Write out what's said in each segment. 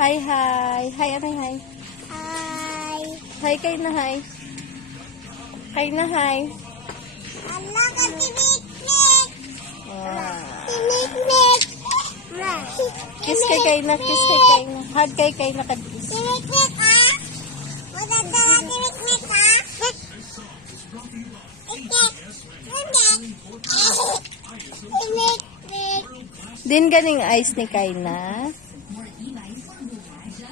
Hi, hi. Hi, ano hi? Hi. Hi kay na hi. Hi na hi. Ala ka tinik-nik. Ah. Tinik-nik. Kiss kay na, kiss kay na. Hug kay na kadis. Tinik-nik ha? Maganda na tinik-nik ha? Tinik-nik. Din ganing ice ni Kayna.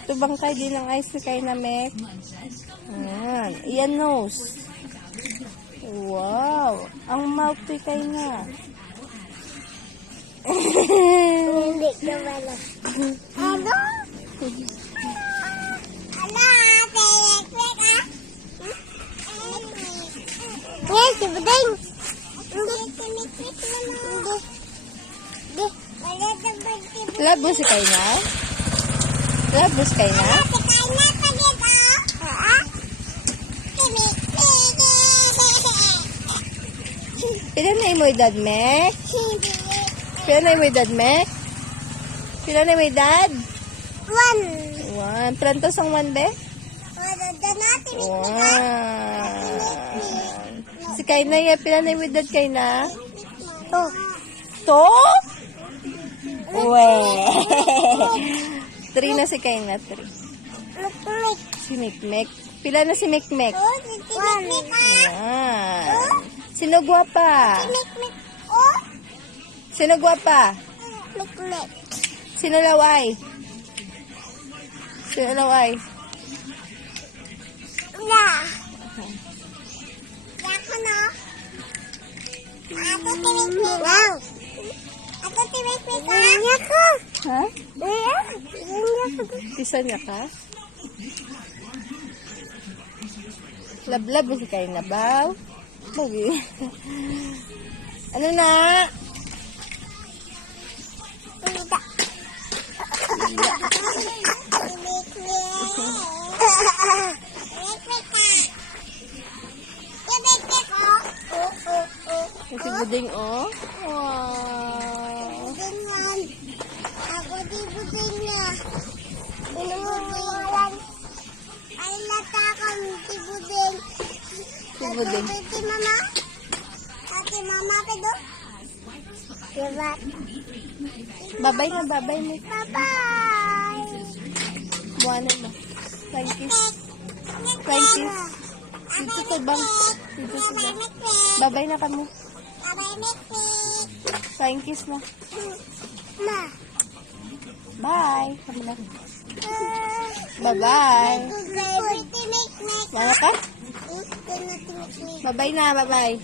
Ito bang tayo din ang ice ni Kayna, Mek? Ayan. Iyan nose. Wow. Ang mouth ni Kayna. Hindi ka wala. Ano? Ala, tinik-nik ha? Ngayon, si Budeng. Hindi, tinik-nik naman. Hindi. Wala na ba si Budeng? Labo si Kayna? Labo si Kayna? Pila na imo edad, Mek? Pila na imo edad, Mek? Pila na imo edad? One. Plantos ang one, be? One. Si Kayna, pila na imo edad, Kayna? To? Three na si Kayna, three. Si Mikmek. Pila na si Mikmek? Yan. Sino guwapa? Sino guwapa? Sino laway? Sino laway? Ha? Isa niya ka? Lablab si Kayna ba? Ano na? Si Buding, oh. Wow. Ako di Buding na. Pinungulan. Ay latakang si Buding. Si Buding. Ate mama. Ate mama pedo. Diba? Babay na, babay mo. Bye-bye. Buwanan mo. Thank you. Thank you. Dito to bang. Dito to bang. Babay na ka mo. Bye-bye, Mickey. Thank you na. Ma. Bye. Kami na. Bye-bye. Pretty Mickey. Mana ka? Pretty Mickey. Bye-bye na, bye-bye.